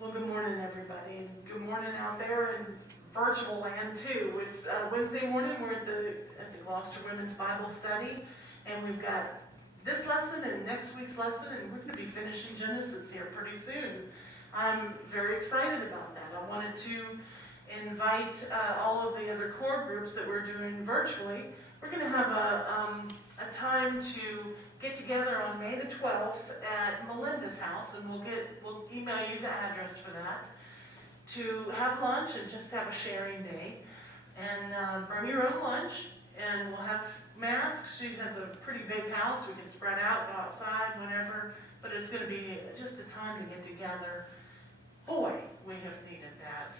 Well, good morning, everybody, and good morning out there in virtual land too. It's Wednesday morning. We're at the Gloucester Women's Bible Study, and we've got this lesson and next week's lesson, and we're going to be finishing Genesis here pretty soon. I'm very excited about that. I wanted to invite all of the other core groups that we're doing virtually. We're going to have a time to get together on May the 12th at Melinda's house, and we'll email you the address for that, to have lunch and just have a sharing day. And bring your own lunch, and we'll have masks. She has a pretty big house. We can spread out, go outside, whatever, but it's going to be just a time to get together. Boy, we have needed that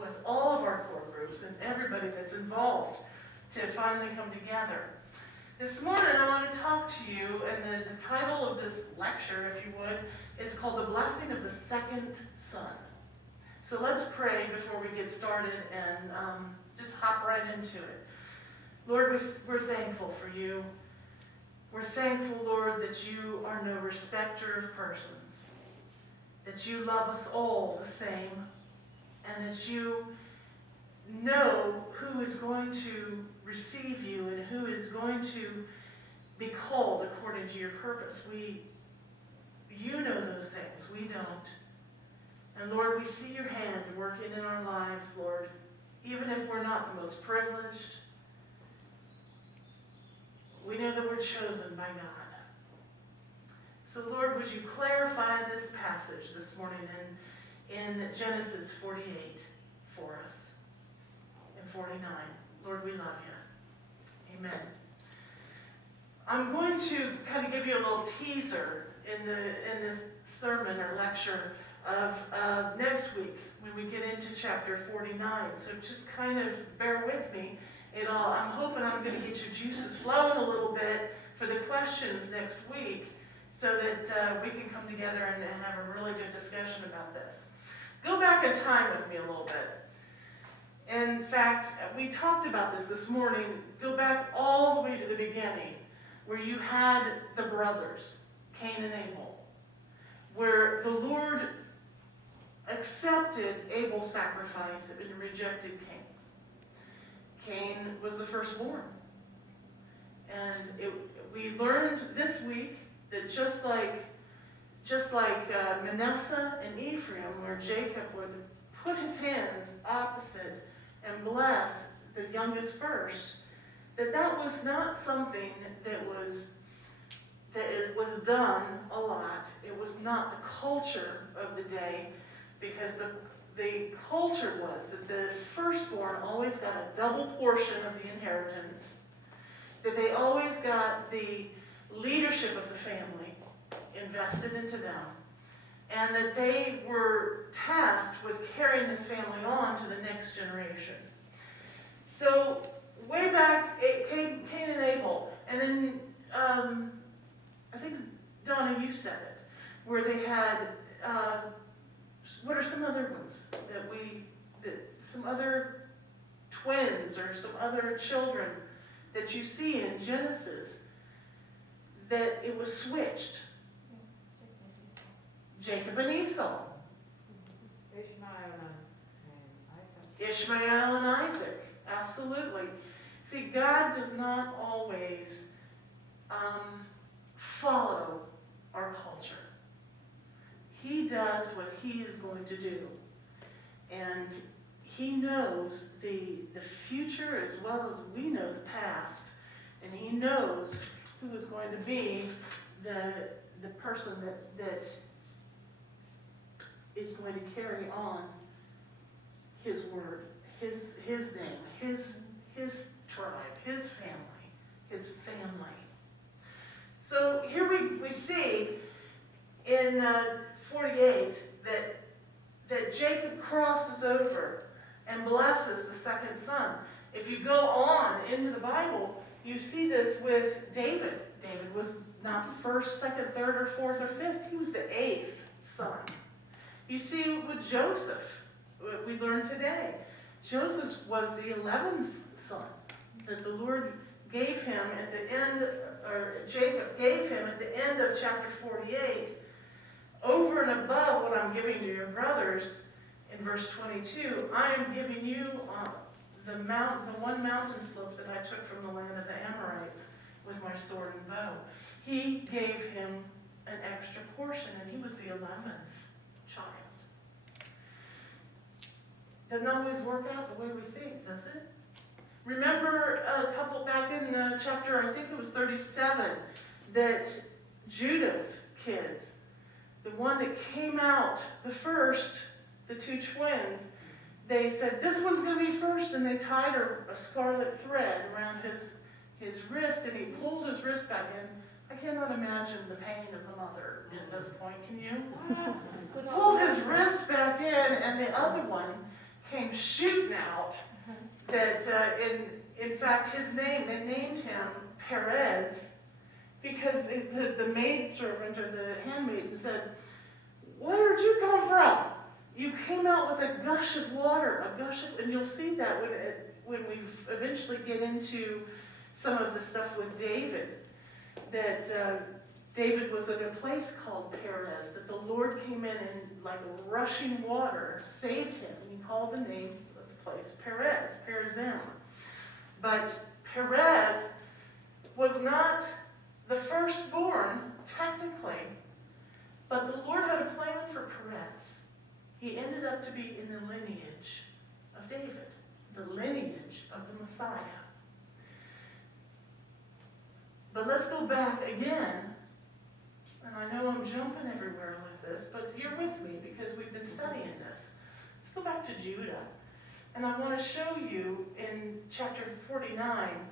with all of our core groups and everybody that's involved to finally come together. This morning I want to talk to you, and the title of this lecture, if you would, is called The Blessing of the Second Son. So let's pray before we get started and just hop right into it. Lord, we're thankful for you. We're thankful, Lord, that you are no respecter of persons, that you love us all the same, and that you know who is going to receive you and who is going to be called according to your purpose. You know those things. We don't. And Lord, we see your hand working in our lives, Lord, even if we're not the most privileged. We know that we're chosen by God. So Lord, would you clarify this passage this morning in Genesis 48 for us, and 49. Lord, we love you. Amen. I'm going to kind of give you a little teaser in this sermon or lecture of next week when we get into chapter 49. So just kind of bear with me. I'm hoping I'm going to get your juices flowing a little bit for the questions next week so that we can come together and have a really good discussion about this. Go back in time with me a little bit. In fact, we talked about this morning. Go back all the way to the beginning, where you had the brothers, Cain and Abel, where the Lord accepted Abel's sacrifice and rejected Cain's. Cain was the firstborn. And we learned this week that just like Manasseh and Ephraim, where Jacob would put his hands opposite and bless the youngest first, that was not something that it was done a lot. It was not the culture of the day, because the culture was that the firstborn always got a double portion of the inheritance, that they always got the leadership of the family invested into them, and that they were tasked with carrying this family on to the next generation. So way back, Cain and Abel, and then I think, Donna, you said it, where they had, what are some other ones some other twins or some other children that you see in Genesis, that it was switched? Jacob and Esau. Ishmael and Isaac. Absolutely. See, God does not always follow our culture. He does what he is going to do. And he knows the future as well as we know the past. And he knows who is going to be the person that is going to carry on his word, his name, his tribe, his family. So here we see in 48 that Jacob crosses over and blesses the second son. If you go on into the Bible, you see this with David. David was not the first, second, third, or fourth, or fifth. He was the 8th son. You see with Joseph, we learned today, Joseph was the 11th son that the Lord gave him at the end, or Jacob gave him at the end of chapter 48, over and above what I'm giving to your brothers, in verse 22, I am giving you the one mountain slope that I took from the land of the Amorites with my sword and bow. He gave him an extra portion, and he was the 11th child. Doesn't always work out the way we think, does it? Remember a couple back in chapter, I think it was 37, that Judah's kids, the one that came out the first, the two twins, they said, this one's going to be first, and they tied a scarlet thread around his wrist, and he pulled his wrist back in. I cannot imagine the pain of the mother at this point, can you? Pulled his wrist back in, and the other one came shooting out. That in fact his name, they named him Perez, because the maidservant or the handmaiden said, where did you come from? You came out with a gush of water, and you'll see that when we eventually get into some of the stuff with David, that David was in a place called Perez, that the Lord came in and like rushing water saved him, and he called the name of the place Perez, Perazim. But Perez was not the firstborn, technically, but the Lord had a plan for Perez. He ended up to be in the lineage of David, the lineage of the Messiah. But let's go back again, and I know I'm jumping everywhere with this, but you're with me because we've been studying this. Let's go back to Judah. And I want to show you in chapter 49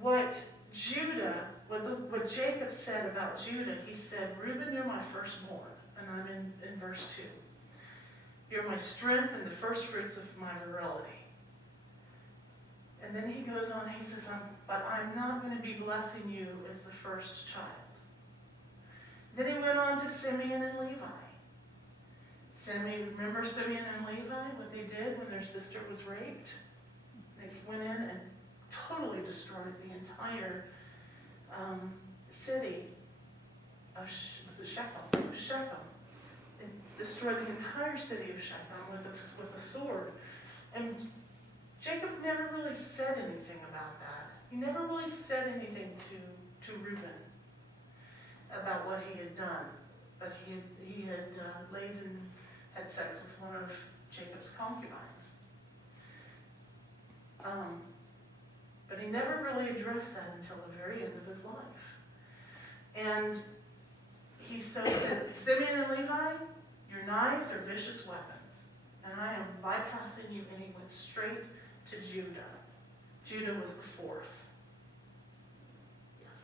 what Jacob said about Judah. He said, Reuben, you're my firstborn. And I'm in verse 2. You're my strength and the first fruits of my virility. And then he goes on, he says, but I'm not going to be blessing you as the first child. Then he went on to Simeon and Levi. Remember Simeon and Levi, what they did when their sister was raped? They went in and totally destroyed the entire city of Shechem. It was Shechem. It destroyed the entire city of Shechem with a sword. And Jacob never really said anything about that. He never really said anything to Reuben about what he had done. But he had laid and had sex with one of Jacob's concubines. But he never really addressed that until the very end of his life. And he said, Simeon and Levi, your knives are vicious weapons, and I am bypassing you, and he went straight to Judah. Judah was the fourth. Yes.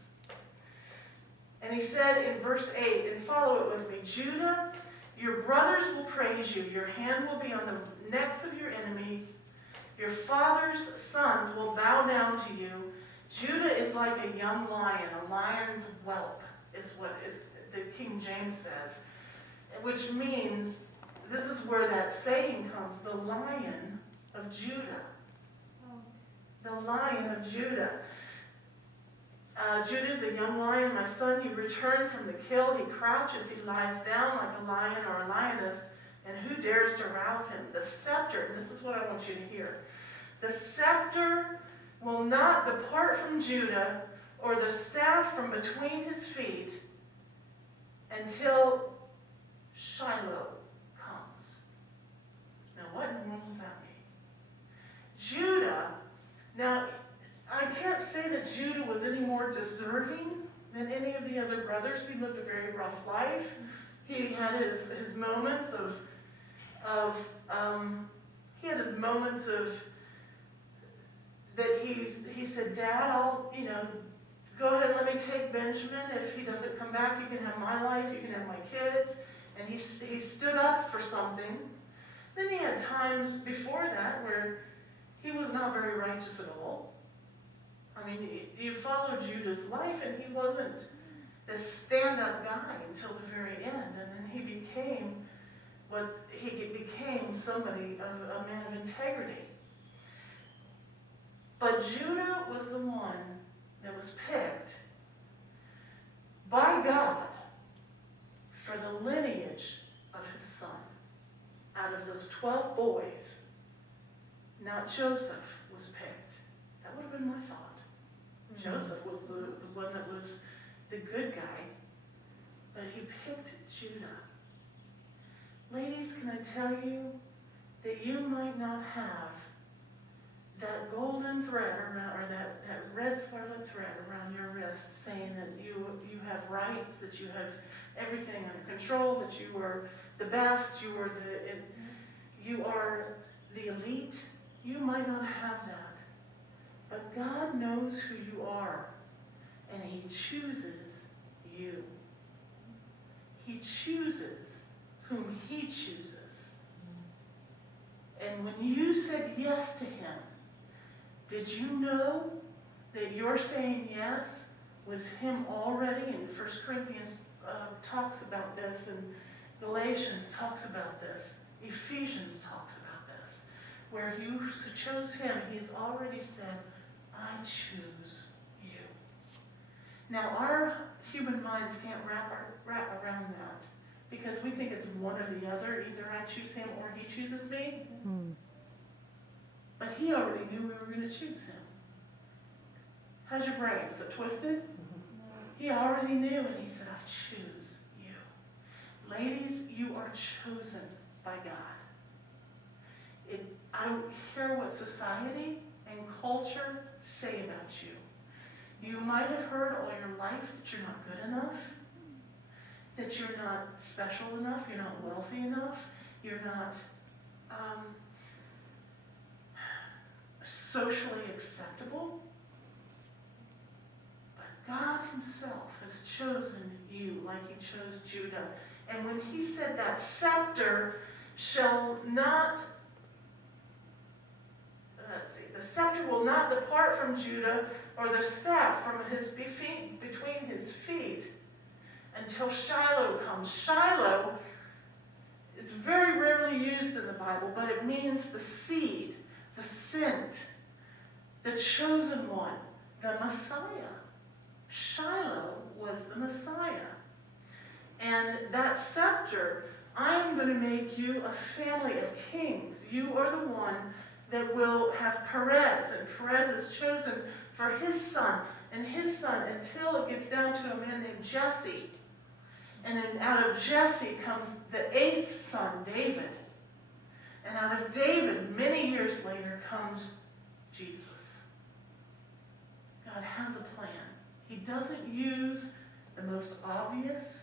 And he said in verse 8, and follow it with me, Judah, your brothers will praise you. Your hand will be on the necks of your enemies. Your father's sons will bow down to you. Judah is like a young lion, a lion's whelp, is what the King James says. Which means, this is where that saying comes, the Lion of Judah. The Lion of Judah. Judah is a young lion, my son. He returned from the kill. He crouches. He lies down like a lion or a lioness. And who dares to rouse him? The scepter, and this is what I want you to hear. The scepter will not depart from Judah, or the staff from between his feet, until Shiloh comes. Now, what in the world does that mean? Judah, now, I can't say that Judah was any more deserving than any of the other brothers. He lived a very rough life. He had his moments of that he said, Dad, I'll, go ahead and let me take Benjamin. If he doesn't come back, you can have my life, you can have my kids. And he stood up for something. Then he had times before that where he was not very righteous at all. I mean, you follow Judah's life, and he wasn't this stand-up guy until the very end. And then he became somebody, a man of integrity. But Judah was the one that was picked by God for the was 12 boys, not Joseph, was picked. That would have been my thought. Joseph was the one that was the good guy, but he picked Judah. Ladies, can I tell you that you might not have that golden thread around, or that red scarlet thread around your wrist saying that you have rights, that you have everything under control, that you are the best, you are the elite. You might not have that. But God knows who you are, and He chooses you. He chooses whom He chooses. And when you said yes to Him, did you know that your saying yes was Him already? And 1 Corinthians talks about this, and Galatians talks about this, Ephesians talks about this, where you chose Him, He's already said, I choose you. Now, our human minds can't wrap around that, because we think it's one or the other. Either I choose Him or He chooses me. But He already knew we were going to choose Him. How's your brain? Is it twisted? He already knew, and He said, I choose you. Ladies, you are chosen by God. I don't care what society and culture say about you. You might have heard all your life that you're not good enough, that you're not special enough, you're not wealthy enough, you're not socially acceptable. But God Himself has chosen you like He chose Judah. And when He said that scepter shall not, the scepter will not depart from Judah, or the staff from between his feet, until Shiloh comes. Shiloh is very rarely used in the Bible, but it means the seed, the sent, the chosen one, the Messiah. Shiloh was the Messiah. And that scepter, I'm going to make you a family of kings. You are the one that will have Perez, and Perez is chosen for his son, and his son, until it gets down to a man named Jesse. And then out of Jesse comes the 8th son, David. And out of David, many years later, comes Jesus. God has a plan. He doesn't use the most obvious,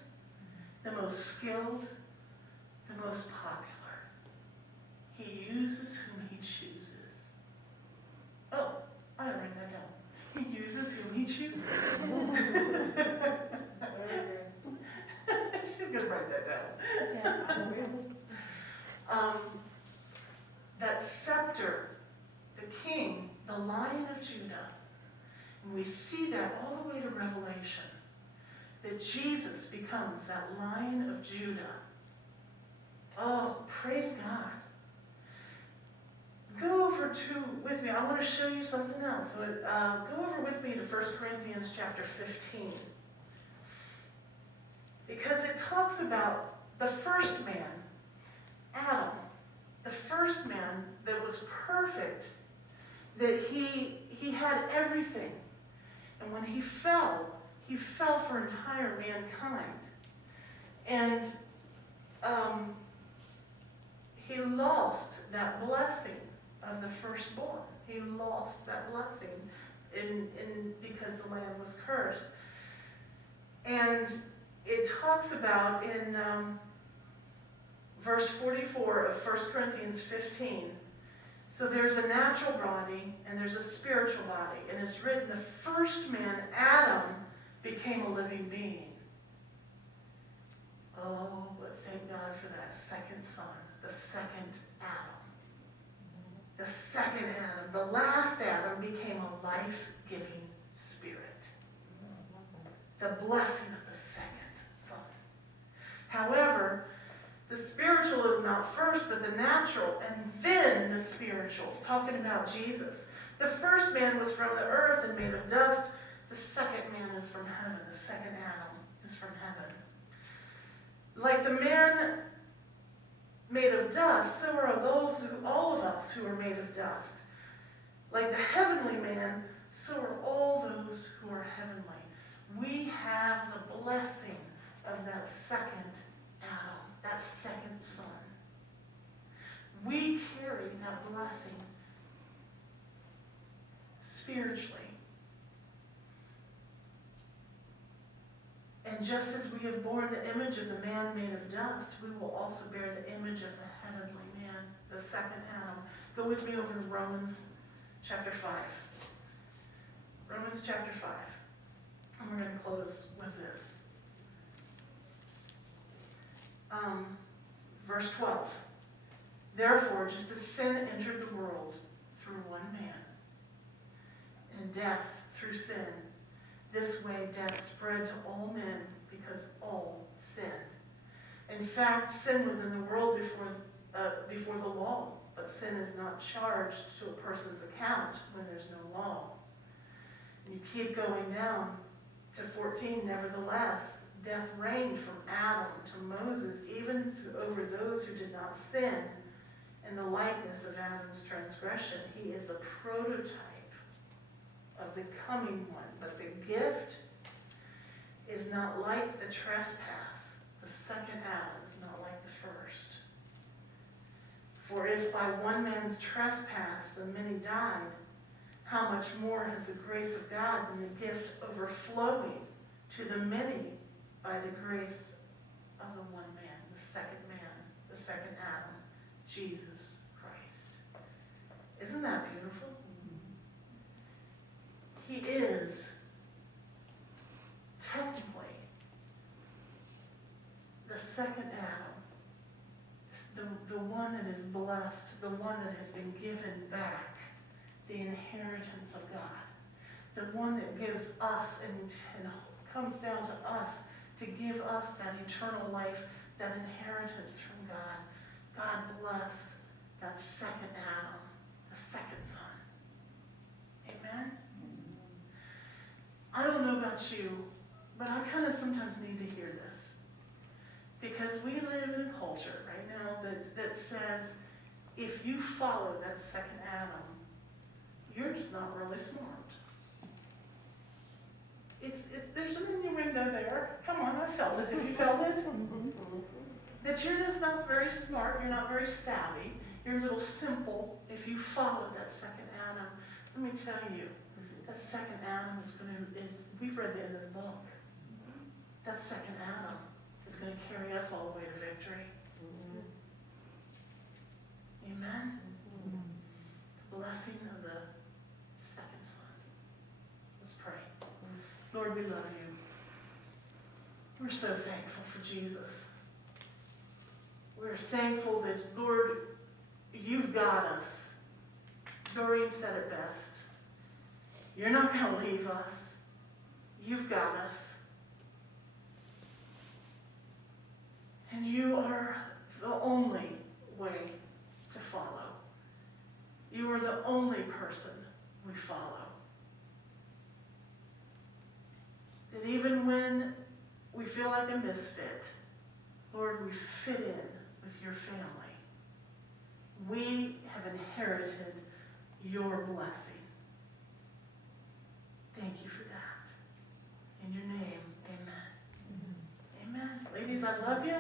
the most skilled, the most popular. He uses whom He chooses. Oh, I didn't write that down. He uses whom He chooses. She's going to write that down. Yeah. That scepter, the king, the Lion of Judah, and we see that all the way to Revelation, that Jesus becomes that Lion of Judah. Oh, praise God. Go over with me. I want to show you something else. Go over with me to 1 Corinthians chapter 15. Because it talks about the first man, Adam, the first man that was perfect, that he had everything. And when he fell for entire mankind. And he lost that blessing of the firstborn. He lost that blessing because the land was cursed. And it talks about in verse 44 of 1 Corinthians 15. So there's a natural body and there's a spiritual body. And it's written, the first man, Adam, became a living being. Oh, but thank God for that second son, the second Adam. The second Adam, the last Adam, became a life-giving spirit. The blessing of the second son. However, the spiritual is not first, but the natural, and then the spiritual. It's talking about Jesus. The first man was from the earth and made of dust. The second man is from heaven. The second Adam is from heaven. Like the man made of dust, so are all of us who are made of dust. Like the heavenly man, so are all those who are heavenly. We have the blessing of that second Adam, that second son. We carry that blessing spiritually. And just as we have borne the image of the man made of dust, we will also bear the image of the heavenly man, the second Adam. Go with me over to Romans chapter 5. Romans chapter 5. And we're going to close with this. Verse 12. Therefore, just as sin entered the world through one man, and death through sin, this way death spread to all men because all sinned. In fact, sin was in the world before the law, but sin is not charged to a person's account when there's no law. And you keep going down to 14. Nevertheless, death reigned from Adam to Moses, even over those who did not sin in the likeness of Adam's transgression. He is the prototype of the coming one, but the gift is not like the trespass. The second Adam is not like the first. For if by one man's trespass the many died, how much more has the grace of God and the gift overflowing to the many by the grace of the one man, the second Adam, Jesus Christ. Isn't that beautiful? He is technically the second Adam, the one that is blessed, the one that has been given back the inheritance of God, the one that gives us and comes down to us to give us that eternal life, that inheritance from God. God bless that second Adam, the second son. Amen? I don't know about you, but I kind of sometimes need to hear this. Because we live in a culture right now that says, if you follow that second Adam, you're just not really smart. There's an innuendo there. Come on, I felt it. Have you felt it? That you're just not very smart, you're not very savvy, you're a little simple if you follow that second Adam. Let me tell you, that second Adam we've read the end of the book. That second Adam is going to carry us all the way to victory. Amen? The blessing of the second son. Let's pray. Lord, we love you. We're so thankful for Jesus. We're thankful that, Lord, you've got us. Doreen said it best. You're not going to leave us. You've got us. And you are the only way to follow. You are the only person we follow. That even when we feel like a misfit, Lord, we fit in with your family. We have inherited your blessing. Thank you for that. In your name, amen. Amen. Ladies, I love you.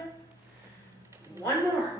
One more.